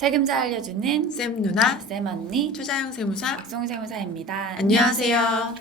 세금자 알려주는 쌤 누나, 쌤 언니 투자형 세무사. 박송 세무사입니다. 안녕하세요.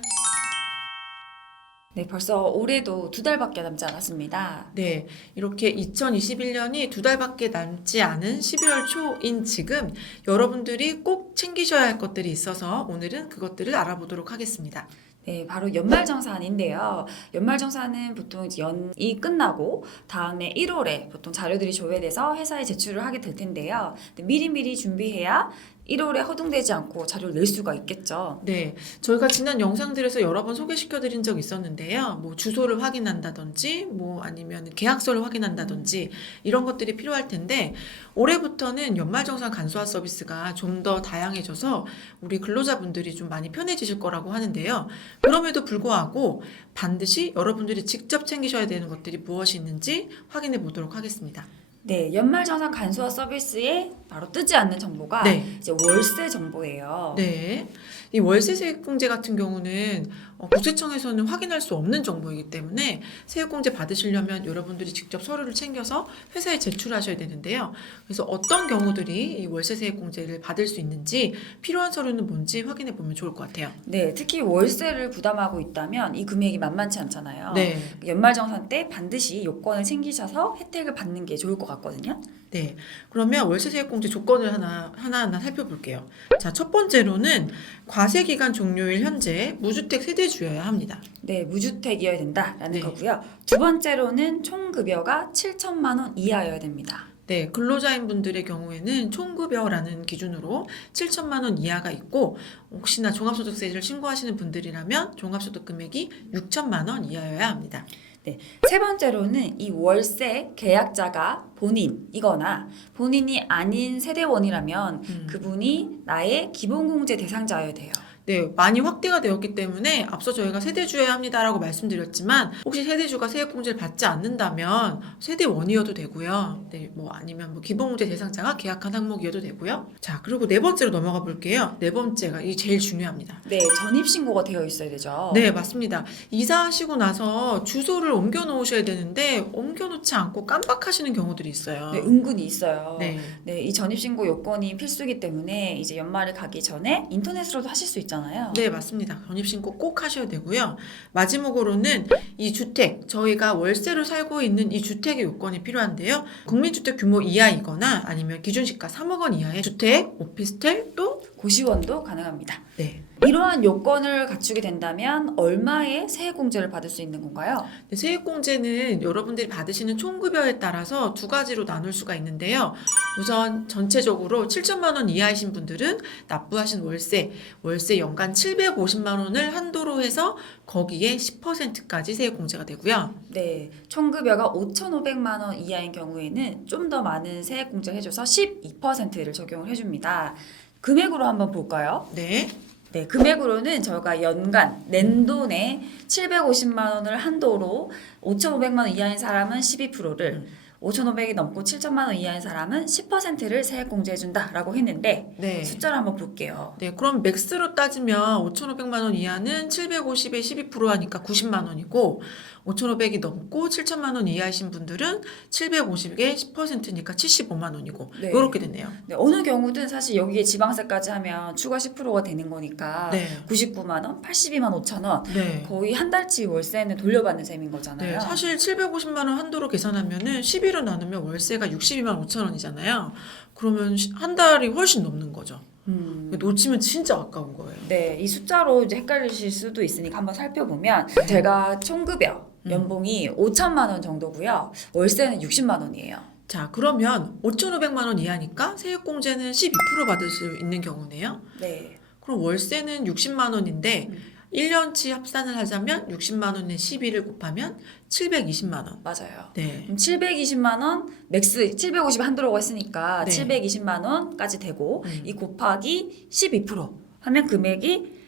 네, 벌써 올해도 2달밖에 남지 않았습니다. 네, 이렇게 2021년이 2달밖에 남지 않은 11월 초인 지금 여러분들이 꼭 챙기셔야 할 것들이 있어서 오늘은 그것들을 알아보도록 하겠습니다. 네, 바로 연말정산인데요. 연말정산은 보통 이제 연이 끝나고 다음에 1월에 보통 자료들이 조회돼서 회사에 제출을 하게 될 텐데요. 미리미리 준비해야 1월에 허둥대지 않고 자료를 낼 수가 있겠죠. 네, 저희가 지난 영상들에서 여러 번 소개시켜드린 적 있었는데요. 뭐 주소를 확인한다든지, 뭐 아니면 계약서를 확인한다든지 이런 것들이 필요할 텐데 올해부터는 연말정산 간소화 서비스가 좀 더 다양해져서 우리 근로자분들이 좀 많이 편해지실 거라고 하는데요. 그럼에도 불구하고 반드시 여러분들이 직접 챙기셔야 되는 것들이 무엇이 있는지 확인해 보도록 하겠습니다. 네, 연말정산 간소화 서비스에 바로 뜨지 않는 정보가 네. 이제 월세 정보예요. 네. 이 월세 세액공제 같은 경우는 국세청에서는 확인할 수 없는 정보이기 때문에 세액공제 받으시려면 여러분들이 직접 서류를 챙겨서 회사에 제출하셔야 되는데요. 그래서 어떤 경우들이 이 월세 세액공제를 받을 수 있는지 필요한 서류는 뭔지 확인해 보면 좋을 것 같아요. 네, 특히 월세를 부담하고 있다면 이 금액이 만만치 않잖아요. 네. 연말정산 때 반드시 요건을 챙기셔서 혜택을 받는 게 좋을 것 같거든요. 네. 그러면 월세 세액공제 조건을 하나하나 살펴볼게요. 자, 첫 번째로는 과세기간 종료일 현재 무주택 세대주여야 합니다. 네, 무주택이어야 된다라는 네. 거고요. 두 번째로는 총급여가 7천만 원 이하여야 됩니다. 네, 근로자인 분들의 경우에는 총급여라는 기준으로 7천만 원 이하가 있고 혹시나 종합소득세를 신고하시는 분들이라면 종합소득 금액이 6천만 원 이하여야 합니다. 네, 세 번째로는 이 월세 계약자가 본인이거나 본인이 아닌 세대원이라면 그분이 나의 기본공제 대상자여야 돼요. 네, 많이 확대가 되었기 때문에 앞서 저희가 세대주여야 합니다라고 말씀드렸지만 혹시 세대주가 세액공제를 받지 않는다면 세대원이어도 되고요. 네, 뭐 아니면 뭐 기본공제 대상자가 계약한 항목이어도 되고요. 자, 그리고 네 번째로 넘어가 볼게요. 네 번째가 이게 제일 중요합니다. 네, 전입신고가 되어 있어야 되죠. 네, 맞습니다. 이사하시고 나서 주소를 옮겨 놓으셔야 되는데 옮겨 놓지 않고 깜빡하시는 경우들이 있어요. 네, 은근히 있어요. 네. 네, 이 전입신고 요건이 필수이기 때문에 이제 연말에 가기 전에 인터넷으로도 하실 수 있잖아요. 네, 맞습니다. 전입신고 꼭 하셔야 되고요. 마지막으로는 이 주택, 저희가 월세로 살고 있는 이 주택의 요건이 필요한데요. 국민주택 규모 이하이거나 아니면 기준시가 3억 원 이하의 주택, 오피스텔, 또 고시원도 가능합니다. 네. 이러한 요건을 갖추게 된다면 얼마의 세액공제를 받을 수 있는 건가요? 세액공제는 여러분들이 받으시는 총급여에 따라서 두 가지로 나눌 수가 있는데요. 우선 전체적으로 7천만 원 이하이신 분들은 납부하신 월세 연간 750만 원을 한도로 해서 거기에 10%까지 세액공제가 되고요. 네, 총급여가 5,500만 원 이하인 경우에는 좀 더 많은 세액공제를 해줘서 12%를 적용을 해줍니다. 금액으로 한번 볼까요? 네. 네, 금액으로는 저희가 연간 낸돈에 750만 원을 한도로 5,500만 원 이하인 사람은 12%를 5,500이 넘고 7천만 원 이하인 사람은 10%를 세액공제해준다라고 했는데 네. 숫자를 한번 볼게요. 네, 그럼 맥스로 따지면 5,500만 원 이하는 750에 12% 하니까 90만 원이고 5,500이 넘고 7천만 원 이하이신 분들은 750에 10%니까 75만 원이고 네. 이렇게 됐네요. 네, 어느 경우든 사실 여기에 지방세까지 하면 추가 10%가 되는 거니까 네. 99만 원, 82만 5천 원 네. 거의 한 달치 월세는 돌려받는 셈인 거잖아요. 네, 사실 750만 원 한도로 계산하면은 11로 나누면 월세가 62만 5천 원이잖아요. 그러면 한 달이 훨씬 넘는 거죠. 놓치면 진짜 아까운 거예요. 네, 이 숫자로 이제 헷갈리실 수도 있으니까 한번 살펴보면 제가 총급여 연봉이 5천만 원 정도고요. 월세는 60만 원이에요. 자, 그러면 5,500만 원 이하니까 세액공제는 12% 받을 수 있는 경우네요. 네. 그럼 월세는 60만 원인데 1년치 합산을 하자면 60만 원에 12를 곱하면 720만 원. 맞아요. 네. 그럼 720만 원 맥스 750 한도로가 했으니까 네. 720만 원까지 되고 이 곱하기 12% 하면 금액이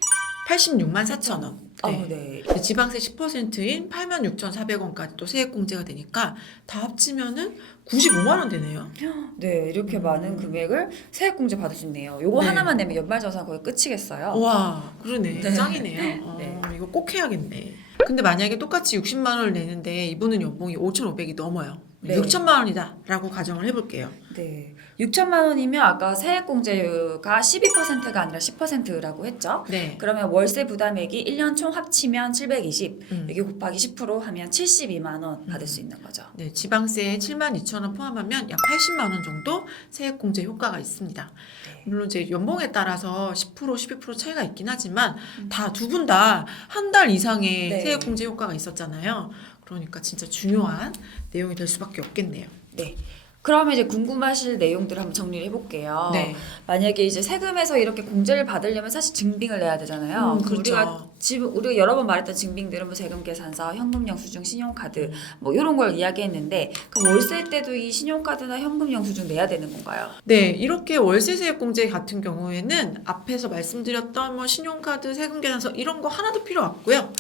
86만 4천 원. 네. 네. 지방세 10%인 86,400원까지 또 세액공제가 되니까 다 합치면은 95만 원 되네요. 네, 이렇게 많은 금액을 세액공제 받을 수 있네요. 요거 네. 하나만 내면 연말정산 거의 끝이겠어요. 와, 그러네. 네. 짱이네요. 네. 이거 꼭 해야겠네. 근데 만약에 똑같이 60만 원을 내는데 이분은 연봉이 5,500이 넘어요. 네. 6천만 원이다라고 가정을 해볼게요. 네. 6천만 원이면 아까 세액공제가 12%가 아니라 10%라고 했죠. 네. 그러면 월세 부담액이 1년 총 합치면 720, 음. 여기 곱하기 10% 하면 72만 원 받을 수 있는 거죠. 네, 지방세 7만 2천 원 포함하면 약 80만 원 정도 세액공제 효과가 있습니다. 네. 물론 이제 연봉에 따라서 10%, 12% 차이가 있긴 하지만 다 두 분 다 한 달 이상의 네. 세액공제 효과가 있었잖아요. 그러니까 진짜 중요한 내용이 될 수밖에 없겠네요. 네. 그러면 이제 궁금하실 내용들을 한번 정리를 해볼게요. 네. 만약에 이제 세금에서 이렇게 공제를 받으려면 사실 증빙을 내야 되잖아요. 그럼 그렇죠. 우리가 여러 번 말했던 증빙들은 뭐 세금계산서, 현금영수증, 신용카드 뭐 이런 걸 이야기했는데 그럼 월세 때도 이 신용카드나 현금영수증 내야 되는 건가요? 네, 이렇게 월세 세액공제 같은 경우에는 앞에서 말씀드렸던 뭐 신용카드, 세금계산서 이런 거 하나도 필요 없고요.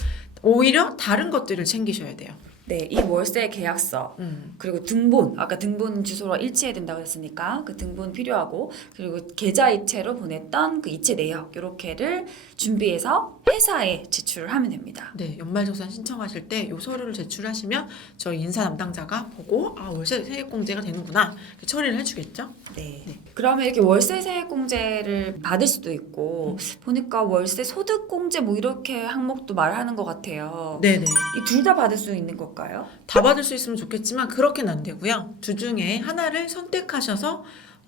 오히려 다른 것들을 챙기셔야 돼요. 네, 이 월세 계약서 그리고 등본, 아까 등본 주소와 일치해야 된다고 했으니까 그 등본 필요하고 그리고 계좌 이체로 보냈던 그 이체 내역 이렇게를 준비해서 회사에 제출을 하면 됩니다. 네, 연말정산 신청하실 때 이 서류를 제출하시면 저희 인사 담당자가 보고 아 월세 세액공제가 되는구나 이렇게 처리를 해주겠죠. 네. 그러면 이렇게 월세 세액공제를 받을 수도 있고 보니까 월세 소득공제 뭐 이렇게 항목도 말하는 것 같아요. 네네. 이 둘 다 받을 수 있는 걸까요? 다 받을 수 있으면 좋겠지만 그렇게는 안 되고요. 두 중에 하나를 선택하셔서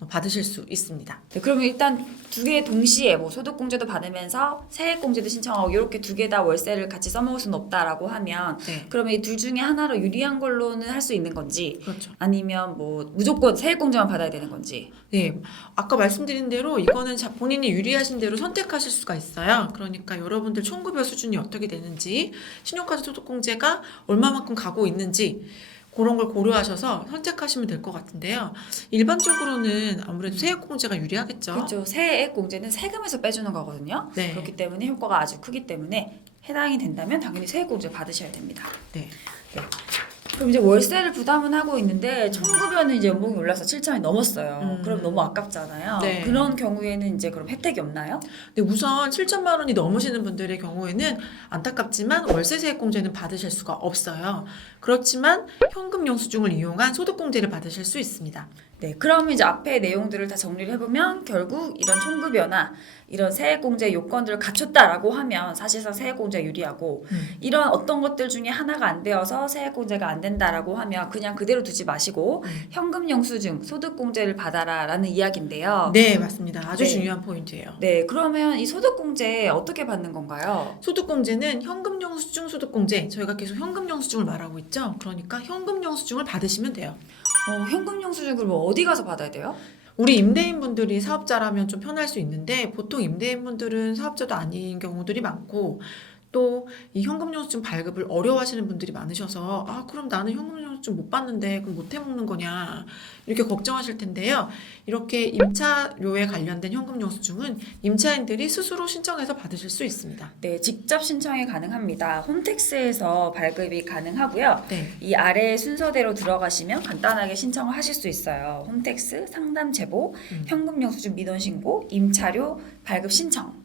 받으실 수 있습니다. 네, 그러면 일단 두 개 동시에 뭐 소득공제도 받으면서 세액공제도 신청하고 이렇게 두 개 다 월세를 같이 써먹을 수는 없다라고 하면 네, 그러면 이 둘 중에 하나로 유리한 걸로는 할 수 있는 건지 그렇죠. 아니면 뭐 무조건 세액공제만 받아야 되는 건지. 네, 아까 말씀드린 대로 이거는 본인이 유리하신 대로 선택하실 수가 있어요. 그러니까 여러분들 총급여 수준이 어떻게 되는지, 신용카드 소득공제가 얼마만큼 가고 있는지 그런 걸 고려하셔서 선택하시면 될 것 같은데요. 일반적으로는 아무래도 세액공제가 유리하겠죠. 그렇죠. 세액공제는 세금에서 빼주는 거거든요. 네. 그렇기 때문에 효과가 아주 크기 때문에 해당이 된다면 당연히 세액공제 받으셔야 됩니다. 네. 그럼 이제 월세를 부담은 하고 있는데 청급여는 이제 연봉이 올라서 7천이 넘었어요. 그럼 너무 아깝잖아요. 네. 그런 경우에는 이제 그럼 혜택이 없나요? 네, 우선 7천만 원이 넘으시는 분들의 경우에는 안타깝지만 월세 세액공제는 받으실 수가 없어요. 그렇지만 현금 영수증을 이용한 소득공제를 받으실 수 있습니다. 네, 그러면 이제 앞에 내용들을 다 정리를 해보면 결국 이런 총급여나 이런 세액공제 요건들을 갖췄다라고 하면 사실상 세액공제가 유리하고 이런 어떤 것들 중에 하나가 안 되어서 세액공제가 안 된다라고 하면 그냥 그대로 두지 마시고 현금 영수증, 소득공제를 받아라라는 이야기인데요. 네, 맞습니다. 아주 네. 중요한 포인트예요. 네, 그러면 이 소득공제 어떻게 받는 건가요? 소득공제는 현금 영수증 소득공제, 저희가 계속 현금 영수증을 말하고 있죠. 그러니까 현금 영수증을 받으시면 돼요. 현금 영수증 그럼 어디 가서 받아야 돼요? 우리 임대인분들이 사업자라면 좀 편할 수 있는데 보통 임대인분들은 사업자도 아닌 경우들이 많고 또 이 현금 영수증 발급을 어려워하시는 분들이 많으셔서 아 그럼 나는 현금 영수증 못 받는데 그럼 못 해먹는 거냐 이렇게 걱정하실 텐데요. 이렇게 임차료에 관련된 현금 영수증은 임차인들이 스스로 신청해서 받으실 수 있습니다. 네, 직접 신청이 가능합니다. 홈택스에서 발급이 가능하고요. 네. 이 아래 순서대로 들어가시면 간단하게 신청을 하실 수 있어요. 홈택스, 상담 제보, 현금 영수증 민원 신고, 임차료 발급 신청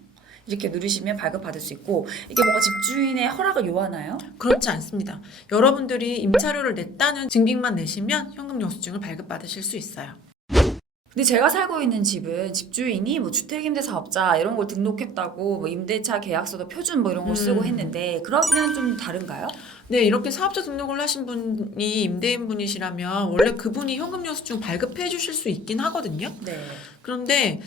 이렇게 누르시면 발급 받을 수 있고 이게 뭔가 집주인의 허락을 요하나요? 그렇지 않습니다. 여러분들이 임차료를 냈다는 증빙만 내시면 현금 영수증을 발급받으실 수 있어요. 근데 제가 살고 있는 집은 집주인이 뭐 주택임대사업자 이런 걸 등록했다고 뭐 임대차 계약서도 표준 뭐 이런 걸 쓰고 했는데 그러면 좀 다른가요? 네, 이렇게 사업자 등록을 하신 분이 임대인분이시라면 원래 그분이 현금 영수증 발급해 주실 수 있긴 하거든요. 네. 그런데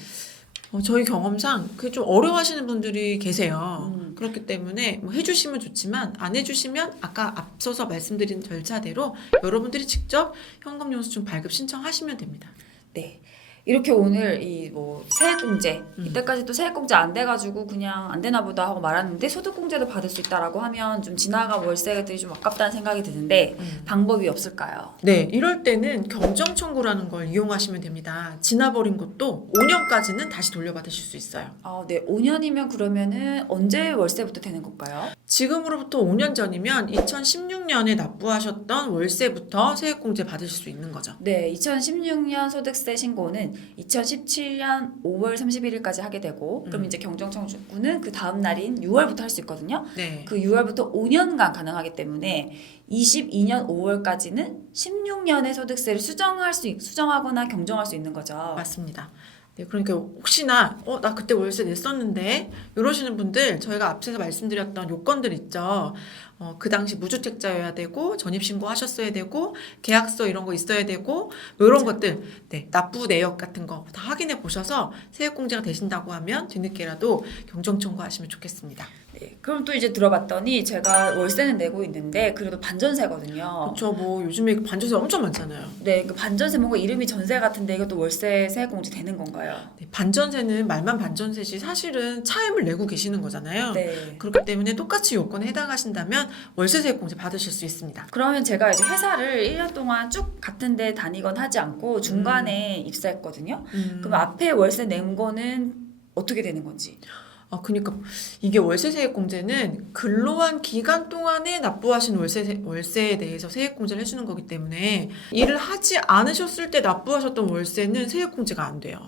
저희 경험상 그 좀 어려워하시는 분들이 계세요. 그렇기 때문에 뭐 해주시면 좋지만 안 해주시면 아까 앞서서 말씀드린 절차대로 여러분들이 직접 현금 영수증 발급 신청하시면 됩니다. 네. 이렇게 오늘 이 뭐 세액공제 이때까지 또 세액공제 안 돼가지고 그냥 안 되나 보다 하고 말았는데 소득공제도 받을 수 있다라고 하면 좀 지나간 월세들이 좀 아깝다는 생각이 드는데 방법이 없을까요? 네, 이럴 때는 경정 청구라는 걸 이용하시면 됩니다. 지나버린 것도 5년까지는 다시 돌려받으실 수 있어요. 네, 5년이면 그러면은 언제 월세부터 되는 걸까요? 지금으로부터 5년 전이면 2016년에 납부하셨던 월세부터 세액공제 받으실 수 있는 거죠. 네, 2016년 소득세 신고는 청구는 2017년 5월 31일까지 하게 되고 그럼 이제 경정 청구는 그 다음 날인 6월부터 할 수 있거든요. 네. 그 6월부터 5년간 가능하기 때문에 22년 5월까지는 16년의 소득세를 수정하거나 경정할 수 있는 거죠. 맞습니다. 네, 그러니까 혹시나 나 그때 월세 냈었는데 이러시는 분들 저희가 앞서서 말씀드렸던 요건들 있죠. 그 당시 무주택자여야 되고 전입신고 하셨어야 되고 계약서 이런 거 있어야 되고 이런 것들 네, 납부 내역 같은 거 다 확인해 보셔서 세액공제가 되신다고 하면 뒤늦게라도 경정 청구하시면 좋겠습니다. 네, 그럼 또 이제 들어봤더니 제가 월세는 내고 있는데 그래도 반전세거든요. 그렇죠. 뭐 요즘에 반전세 엄청 많잖아요. 네, 그 반전세 뭔가 이름이 전세 같은데 이것도 월세 세액공제 되는 건가요? 네, 반전세는 말만 반전세지 사실은 차임을 내고 계시는 거잖아요. 네. 그렇기 때문에 똑같이 요건에 해당하신다면 월세세액공제 받으실 수 있습니다. 그러면 제가 이제 회사를 1년 동안 쭉 같은 데 다니건 하지 않고 중간에 입사했거든요. 그럼 앞에 월세 낸 거는 어떻게 되는 건지. 그러니까 이게 월세세액공제는 근로한 기간 동안에 납부하신 월세에 대해서 세액공제를 해주는 거기 때문에 일을 하지 않으셨을 때 납부하셨던 월세는 세액공제가 안 돼요.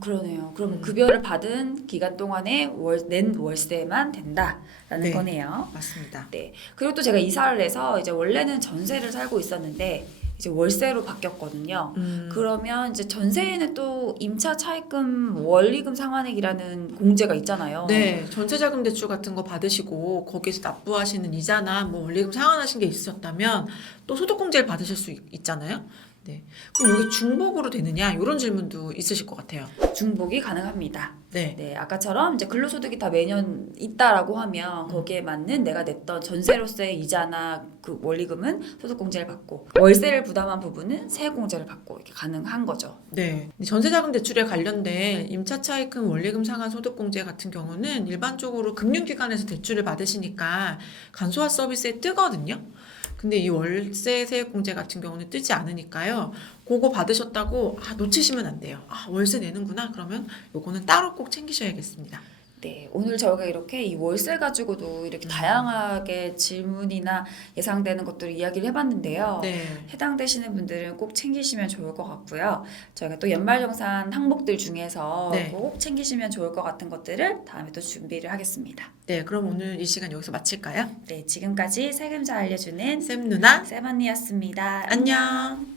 그러네요. 그럼 급여를 받은 기간 동안에 낸 월세만 된다라는 네. 거네요. 맞습니다. 네. 그리고 또 제가 이사를 해서 이제 원래는 전세를 살고 있었는데 이제 월세로 바뀌었거든요. 그러면 이제 전세에는 또 임차 차입금 원리금 상환액이라는 공제가 있잖아요. 네, 전세자금 대출 같은 거 받으시고 거기에서 납부하시는 이자나 뭐 원리금 상환하신 게 있으셨다면 또 소득공제를 받으실 수 있잖아요. 네, 그럼 여기 중복으로 되느냐 이런 질문도 있으실 것 같아요. 중복이 가능합니다. 네, 네, 아까처럼 이제 근로소득이 다 매년 있다라고 하면 거기에 맞는 내가 냈던 전세로서의 이자나 그 원리금은 소득공제를 받고 월세를 부담한 부분은 세액공제를 받고 이렇게 가능한 거죠. 네. 전세자금 대출에 관련된 임차차익금 원리금 상환 소득공제 같은 경우는 일반적으로 금융기관에서 대출을 받으시니까 간소화 서비스에 뜨거든요. 근데 이 월세 세액공제 같은 경우는 뜨지 않으니까요. 그거 받으셨다고 놓치시면 안 돼요. 월세 내는구나. 그러면 요거는 따로 꼭 챙기셔야겠습니다. 네, 오늘 저희가 이렇게 이 월세 가지고도 이렇게 다양하게 질문이나 예상되는 것들을 이야기를 해봤는데요. 네. 해당되시는 분들은 꼭 챙기시면 좋을 것 같고요. 저희가 또 연말정산 항목들 중에서 네. 꼭 챙기시면 좋을 것 같은 것들을 다음에 또 준비를 하겠습니다. 네, 그럼 오늘 이 시간 여기서 마칠까요? 네, 지금까지 세금잘 알려주는 쌤 누나, 쌤 언니였습니다. 안녕.